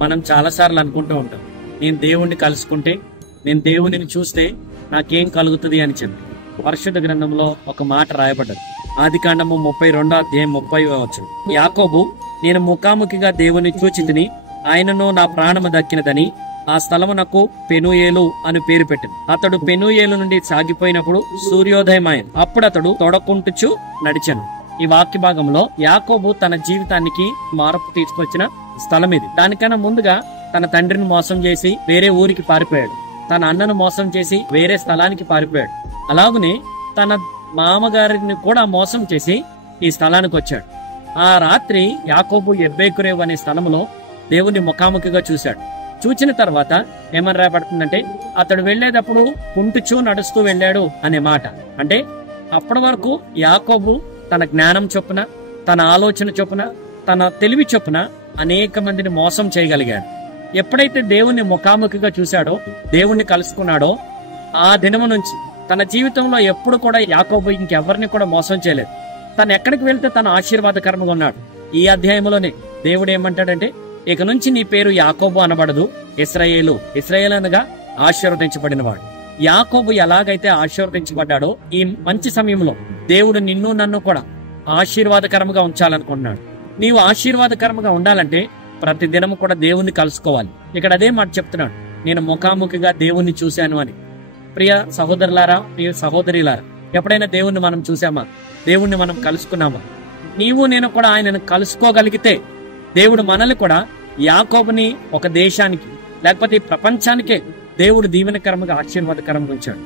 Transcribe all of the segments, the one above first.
మనం చాలాసార్లు అనుకుంటూ ఉంటాం, నేను దేవుణ్ణి కలుసుకుంటే, నేను దేవునిని చూస్తే నాకేం కలుగుతుంది అని చెప్పి. పరిశుద్ధ గ్రంథంలో ఒక మాట రాయబడ్డది. ఆదికాండము 32:30 యాకోబు, నేను ముఖాముఖిగా దేవుని చూచితిని, ఆయనను నా ప్రాణము దక్కినదని ఆ స్థలమునకు పెనూయేలు అని పేరు పెట్టింది. అతడు పెనూయేలు నుండి సాగిపోయినప్పుడు సూర్యోదయమాయను. అప్పుడు అతడు తొడకుంటుచు నడిచెను. ఈ వాక్య భాగంలో యాకోబు తన జీవితానికి మార్పు తీసుకొచ్చిన స్థలం ఇది. దానికన్నా ముందుగా తన తండ్రిని మోసం చేసి వేరే ఊరికి పారిపోయాడు. తన అన్నను మోసం చేసి వేరే స్థలానికి పారిపోయాడు. అలాగనే తన మామగారిని కూడా మోసం చేసి ఈ స్థలానికి వచ్చాడు. ఆ రాత్రి యాకోబు ఎబ్బేకురేవు అనే స్థలంలో దేవుని ముఖాముఖిగా చూశాడు. చూచిన తర్వాత ఏమని రాయబడుతుందంటే, అతడు వెళ్లేటప్పుడు కుంటుచూ నడుస్తూ వెళ్ళాడు అనే మాట. అంటే అప్పటి వరకు యాకోబు తన జ్ఞానం చొప్పున, తన ఆలోచన చొప్పున, తన తెలివి చొప్పున అనేక మందిని మోసం చేయగలిగాడు. ఎప్పుడైతే దేవుణ్ణి ముఖాముఖిగా చూశాడో, దేవుణ్ణి కలుసుకున్నాడో, ఆ దినము నుంచి తన జీవితంలో ఎప్పుడు కూడా యాకోబు ఇంకెవరిని కూడా మోసం చేయలేదు. తను ఎక్కడికి వెళ్తే తను ఆశీర్వాదకరంగా ఉన్నాడు. ఈ అధ్యాయంలోనే దేవుడు ఏమంటాడంటే, ఇక నుంచి నీ పేరు యాకోబు అనబడదు, ఇశ్రాయేలు. ఇశ్రాయేలు అనగా ఆశీర్వదించబడినవాడు. యాకోబు ఎలాగైతే ఆశీర్వదించబడ్డాడో, ఈ మంచి సమయంలో దేవుడు నిన్ను నన్ను కూడా ఆశీర్వాదకరంగా ఉంచాలనుకుంటున్నాడు. నీవు ఆశీర్వాదకరంగా ఉండాలంటే ప్రతి దినము కూడా దేవుణ్ణి కలుసుకోవాలి. ఇక్కడ అదే మాట చెప్తున్నాడు, నేను ముఖాముఖిగా దేవుణ్ణి చూశాను అని. ప్రియ సహోదరులారా, ప్రియ సహోదరిలారా, ఎప్పుడైనా దేవుణ్ణి మనం చూసామా? దేవుణ్ణి మనం కలుసుకున్నామా? నీవు నేను కూడా ఆయనను కలుసుకోగలిగితే దేవుడు మనల్ని కూడా యాకోబుని ఒక దేశానికి, లేకపోతే ఈ ప్రపంచానికే దేవుడు దీవెనకరంగా ఆశీర్వాదకరంగా ఉంచాడు.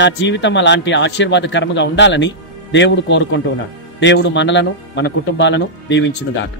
నా జీవితం అలాంటి ఆశీర్వాదకరంగా ఉండాలని దేవుడు కోరుకుంటూ ఉన్నాడు. దేవుడు మనలను, మన కుటుంబాలను దీవించునుగాక.